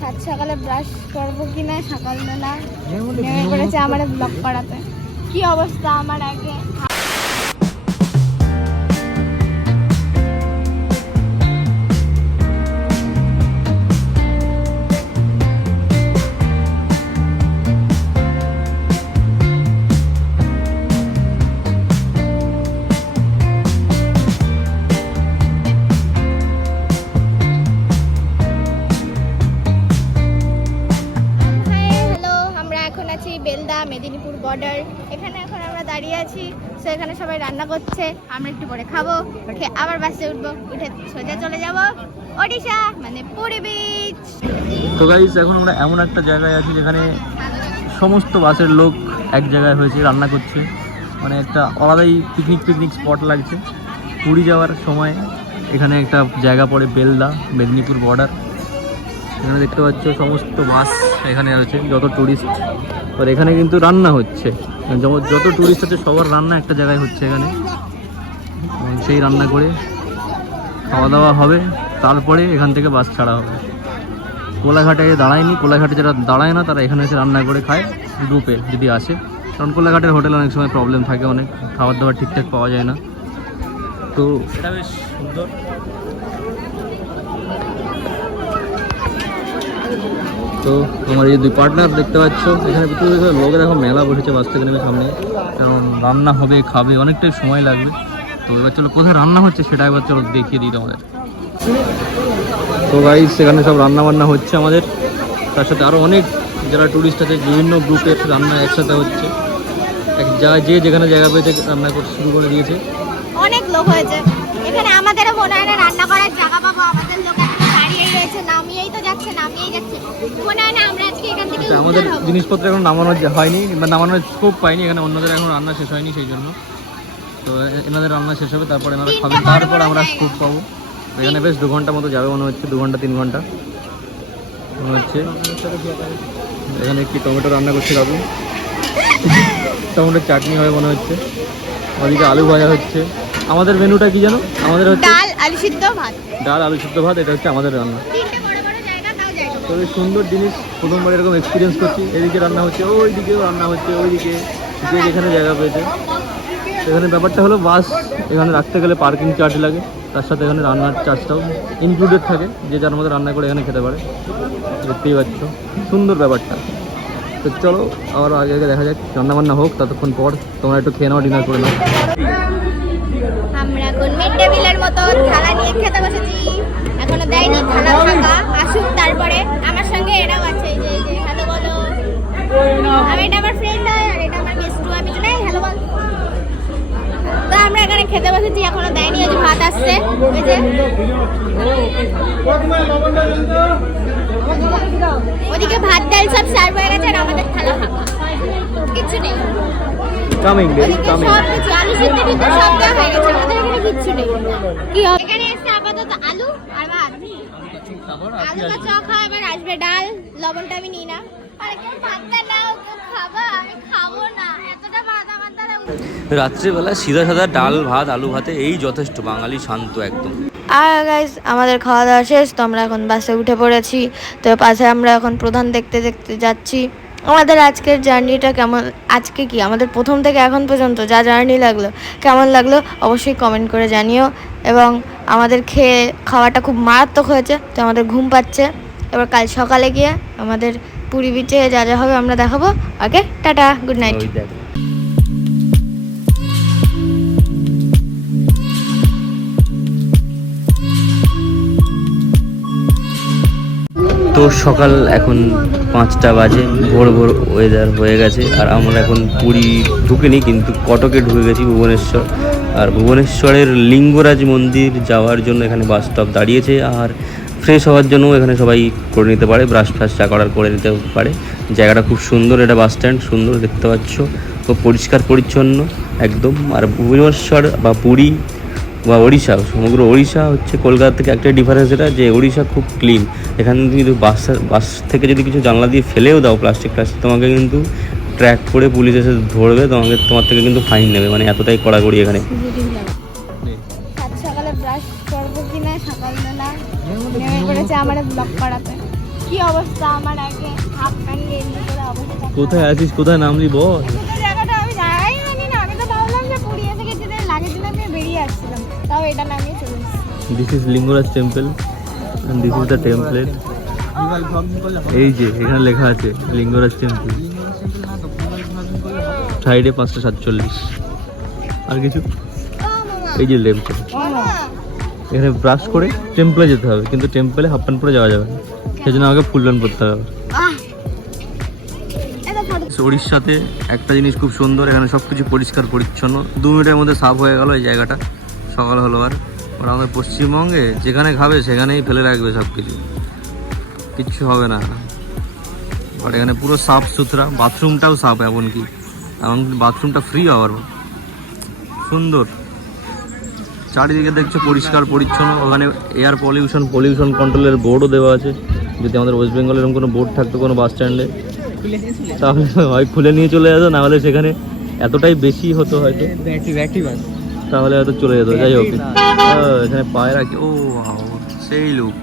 সাত সকালে ব্রাশ করবো কিনা সকালবেলা নেমে পড়েছে আমার ব্লগ করাতে। কি অবস্থা আমার আগে। বেলদা মেদিনীপুর বর্ডার, এখানে এখন আমরা দাঁড়িয়ে আছি। তো এখানে সবাই রান্না করছে, আমরা একটু পরে খাবো, খেয়ে আবার বাসে উঠবো, উঠে সোজা চলে যাব ওড়িশা মানে পুরী বিচ। তো গাইস এখন আমরা এমন একটা জায়গায় আছি যেখানে সমস্ত বাসের লোক এক জায়গায় হয়েছে রান্না করছে, মানে একটা আলাদাই পিকনিক স্পট লাগছে। পুরী যাওয়ার সময় এখানে একটা জায়গা পড়ে বেলদা মেদিনীপুর বর্ডার, এখানে দেখতে পাচ্ছ সমস্ত বাস এখানে আছে, যত টুরিস্ট। আর এখানে কিন্তু রান্না হচ্ছে, যত টুরিস্ট আছে সবার রান্না একটা জায়গায় হচ্ছে এখানে। সেই রান্না করে খাওয়া দাওয়া হবে, তারপরে এখান থেকে বাস ছাড়া হবে। কোলাঘাটে দাঁড়ায়নি, কোলাঘাটে যারা দাঁড়ায় না তারা এখানে এসে রান্না করে খায় গ্রুপে যদি আসে, কারণ কোলাঘাটের হোটেলে অনেক সময় প্রবলেম থাকে, অনেক খাবার দাবার ঠিকঠাক পাওয়া যায় না। তো এটা বেশ সুন্দর। তো আমার এই দুই পার্টনার দেখতে পাচ্ছ এখানে ভিতরে লোকের এখন মেলা বসেছে বাস থেকে নেমে সামনে, কারণ রান্না হবে খাবে অনেকটাই সময় লাগবে। তো এবার চলো কোথায় রান্না হচ্ছে সেটা একবার চলো দেখিয়ে দিই তোমাদের। তো গাইস সেখানে সব রান্না বান্না হচ্ছে আমাদের, তার সাথে আরও অনেক যারা টুরিস্ট আছে বিভিন্ন গ্রুপের রান্না একসাথে হচ্ছে, যে যেখানে জায়গা পেয়েছে রান্না করতে শুরু করে দিয়েছে। অনেক লোক হয়েছে এখানে, আমাদেরও মনে হয় না রান্না করার জায়গা পাবো, আমাদের লোক এখন দাঁড়িয়েই রয়েছে, নামিয়েই যাচ্ছে। মনে হয় না আমরা আজকে এখান থেকে আমাদের জিনিসপত্র এখন নামানো হয়নি বা নামানোর স্কোপ পাইনি, এখানে অন্যদের এখন রান্না শেষ হয়নি সেই জন্য। তো এনাদের রান্না শেষ হবে, তারপরে এনারা খাবেন, তারপর আমরা স্কোপ পাবো। এখানে বেশ 2 ঘন্টা মতো যাবে মনে হচ্ছে, 2 ঘন্টা 3 ঘন্টা মনে হচ্ছে। এখানে একটি টমেটো রান্না করছে দাদু, টমেটোর চাটনি হবে মনে হচ্ছে, ওদিকে আলু ভাজা হচ্ছে। আমাদের মেনুটা কি জানো? আমাদের হচ্ছে ডাল আলু সিদ্ধ ভাত। ডাল আলু সিদ্ধ ভাত, এটা হচ্ছে আমাদের রান্না। তো এই সুন্দর জিনিস প্রথমবার এরকম এক্সপিরিয়েন্স করছি। এদিকে রান্না হচ্ছে, ওইদিকেও রান্না হচ্ছে, ওইদিকে যে যেখানে জায়গা পেয়েছে। এখানে ব্যাপারটা হলো বাস এখানে রাখতে গেলে পার্কিং চার্জ লাগে, তার সাথে এখানে রান্নার চার্জটাও ইনক্লুডেড থাকে, যে যার মধ্যে রান্না করে এখানে খেতে পারে। দেখতেই পাচ্ছ সুন্দর ব্যাপারটা। তো চলো আবার আগে দেখা যাক, রান্নাবান্না হোক, ততক্ষণ পর তোমরা একটু খেয়ে নাও, ডিনার করে নাও। আমরা এখন মিড ডে মিলের মতো থালা নিয়ে খেতে বসেছি, এখনো দেয়নি, থালা ফাঁকা, আসুক তারপরে। আমার সঙ্গে এরাও আছে, এই যে হ্যালো বলো। আমি এটা আমার ফ্রেন্ড হয় আর এটা আমার গেস্টু, আমি তো নাই হ্যালো বল। তো আমরা এখানে খেতে বসেছি, এখনো দেয়নি, ওই যে ভাত আসছে, ওই যে ওদিকে ভাত ডাল সব সার্ভ হয়ে গেছে আর আমাদের থালা ফাঁকা, কিছু নেই। কামিং কামিং আলু সিদ্ধ টিদ্ধ সব দেওয়া হয়ে গেছে, আমাদের এখানে কিচ্ছু নেই। কি হবে এখানে এসে আপাতত আলু আর ভাত, আলুটা চখা, এবার আসবে ডাল, লবণটা আমি নিই না। আরে কেউ ভাতটা নাও, কেউ খাবা, আমি খাবো না, এতটা ভাত আমার দ্বারা। রাত্রিবেলা সিধা সাদা ডাল ভাত আলু ভাতে এই যথেষ্ট, বাঙালি শান্ত একদম। আর গাইস আমাদের খাওয়া দাওয়া শেষ, তো আমরা এখন বাসে উঠে পড়েছি। তো পাশে আমরা এখন প্রধান দেখতে দেখতে যাচ্ছি। আমাদের আজকের জার্নিটা কেমন, আজকে কি আমাদের প্রথম থেকে এখন পর্যন্ত যা জার্নি লাগলো, কেমন লাগলো অবশ্যই কমেন্ট করে জানিও। এবং আমাদের খাওয়াটা খুব মারাত্মক হয়েছে, তো আমাদের ঘুম পাচ্ছে। এবার কাল সকালে গিয়ে আমাদের পুরী বিচে যা যা হবে আমরা দেখাবো। ওকে, টাটা, গুড নাইট। তো সকাল এখন 5টা বাজে, ভোর ওয়েদার হয়ে গেছে, আর আমরা এখন পুরী ঢুকিনি কিন্তু কটকে ঢুকে গেছি, ভুবনেশ্বর। আর ভুবনেশ্বরের লিঙ্গরাজ মন্দির যাওয়ার জন্য এখানে বাস স্টপ দাঁড়িয়েছে, আর ফ্রেশ হওয়ার জন্য এখানে সবাই করে নিতে পারে, ব্রাশ ফ্রাশ চা করার করে নিতে পারে। জায়গাটা খুব সুন্দর, এটা বাস স্ট্যান্ড সুন্দর দেখতে পাচ্ছ, খুব পরিষ্কার পরিচ্ছন্ন একদম। আর ভুবনেশ্বর বা পুরী বা ওড়িশা, সমগ্র ওড়িশা হচ্ছে কলকাতা থেকে একটা ডিফারেন্স এটা, যে ওড়িশা খুব ক্লিন। এখানে কিন্তু বাস থেকে যদি কিছু জানলা দিয়ে ফেলেও দাও প্লাস্টিক তোমাকে কিন্তু ট্র্যাক করে পুলিশ এসে ধরবে, তোমার থেকে কিন্তু ফাইন নেবে, মানে এতটাই কড়াকড়ি এখানে। সকালে ব্রাশ করবো কিনা সকালবেলা নেমে পড়েছে আমার ব্লগ করাতে। কি অবস্থা আমার আগে হাফ প্যান্ট গেঞ্জি পরে অবস্থা। কোথায় আছিস, কোথায় নামলি বল? জায়গাটা আমি জায়গাই জানি না, আমি তো ভাবলাম যে পুরী এসে গেছি, লাগেজ দিলে আমি বেরিয়ে আসছিলাম, তাও এটা নামিয়ে চলে এসেছি। This is Lingaraj temple and this is the template. এই যে এখানে লেখা আছে লিঙ্গরাজ টেম্পল, সাইডে 5:47। আর কিছু? এই যে লেফট, এখানে ব্রাশ করে টেম্পলে যেতে হবে, কিন্তু টেম্পলে হাফ প্যান্ট পরে যাওয়া যাবে না, সেজন্য আমাকে ফুল প্যান্ট পরতে হবে। উড়িষ্যাতে একটা জিনিস খুব সুন্দর, এখানে সব কিছু পরিষ্কার পরিচ্ছন্ন, 2 মিনিটের মধ্যে সাফ হয়ে গেল এই জায়গাটা। সকাল হলো আর আমাদের পশ্চিমবঙ্গে যেখানে খাবে সেখানেই ফেলে রাখবে সব কিছু, কিচ্ছু হবে না। আর এখানে পুরো সাফ সুতরা, বাথরুমটাও সাফ, এমনকি বাথরুমটা ফ্রি আবার সুন্দর। চারিদিকে দেখছো পরিষ্কার পরিচ্ছন্ন। ওখানে এয়ার পলিউশন কন্ট্রোলের বোর্ডও দেওয়া আছে। যদি আমাদের ওয়েস্ট বেঙ্গলের এরকম কোনো বোর্ড থাকতো কোনো বাস স্ট্যান্ডে, তাহলে হয় খুলে নিয়ে চলে যেত, না হলে সেখানে এতটাই বেশি হতো হয়তো, তাহলে হয়তো চলে যেত। যাই হোক, এখানে পায়ে রাখি, ও সেই লুক।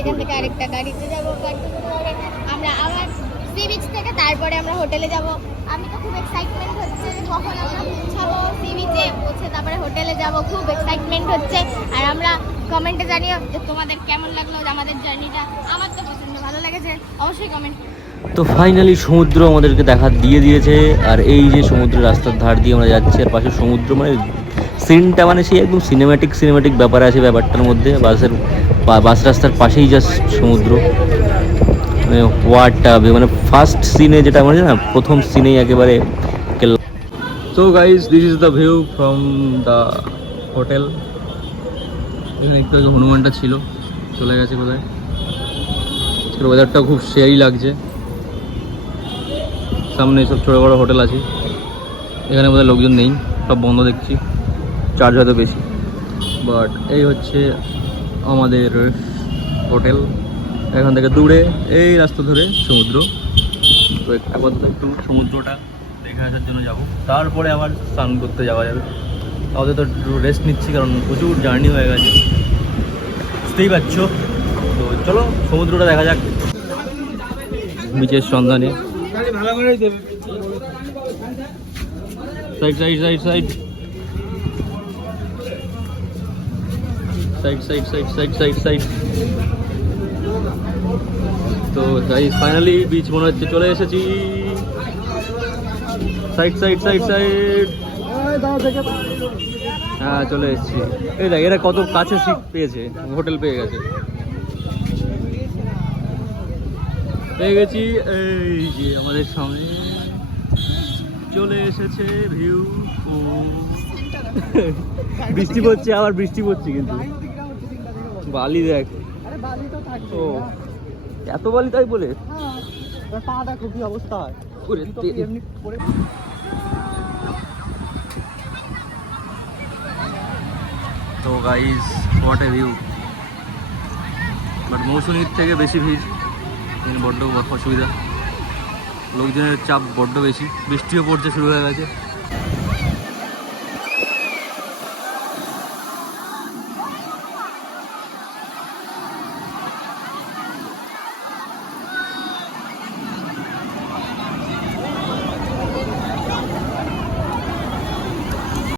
এখান থেকে আরেকটা গাড়িতে যাবো, আমরা আবার সি বিচ থেকে তারপরে আমরা হোটেলে যাব। আমি তো খুব এক্সাইটমেন্ট হচ্ছে কখন আমরা পৌঁছাবো সি বিচে, পৌঁছে তারপরে হোটেলে যাব, খুব এক্সাইটমেন্ট হচ্ছে। আর আমরা কমেন্টে জানিও যে তোমাদের কেমন লাগলো আমাদের জার্নিটা। আমার তো প্রচন্ড ভালো লেগেছে, অবশ্যই কমেন্ট। তো ফাইনালি সমুদ্র আমাদেরকে দেখা দিয়েছে। আর এই যে সমুদ্রের রাস্তার ধার দিয়ে আমরা যাচ্ছি, আর পাশে সমুদ্র, মানে সিনটা মানে সেই একদম সিনেম্যাটিক ব্যাপারে আছে ব্যাপারটার মধ্যে। বাস রাস্তার পাশেই জাস্ট সমুদ্র, মানে ওয়াটটা মানে ফার্স্ট সিনে যেটা মনে হয় না, প্রথম সিনেই একেবারে। তো guys, this is the view from the hotel. এখানে একটু আগে হনুমানটা ছিল, চলে গেছে কোথায়। ওয়েদারটাও খুব সেই লাগছে। সামনে সব ছোটো বড়ো হোটেল আছে, এখানে বোধহয় লোকজন নেই, সব বন্ধ দেখছি, চার্জ হয়তো বেশি। বাট এই হচ্ছে আমাদের হোটেল। এখান থেকে দূরে এই রাস্তা ধরে সমুদ্র। তো আপাতত একটু সমুদ্রটা দেখে আসার জন্য যাব, তারপরে আবার স্নান করতে যাওয়া যাবে। তাহলে তো একটু রেস্ট নিচ্ছি, কারণ প্রচুর জার্নি হয়ে গেছে, বুঝতেই পারছো। তো চলো সমুদ্রটা দেখা যাক বিচের সন্ধানে। Side side side side side side side side side side তো গাইস, ফাইনালি বিচ মনে হচ্ছে চলে এসেছি। সাইড সাইড সাইড সাইড, হ্যাঁ চলে এসেছি। এই দেখ, এরা কত কাছে সিট পেয়েছে, হোটেল পেয়ে গেছে। পেয়ে গেছি, এই যে আমাদের সামনে চলে এসেছে ভিউ। বৃষ্টি পড়ছে, আবার বৃষ্টি পড়ছে, কিন্তু বালি দেখ, ও এত বালি তাই বলে পাটা খুবই অবস্থা হয়। তো guys, what a view. But মৌসুমীর থেকে বেশি ভিড়, বড্ড অসুবিধা, লোকজনের চাপ বড্ড বেশি। বৃষ্টিও পড়ছে, শুরু হয়ে গেছে।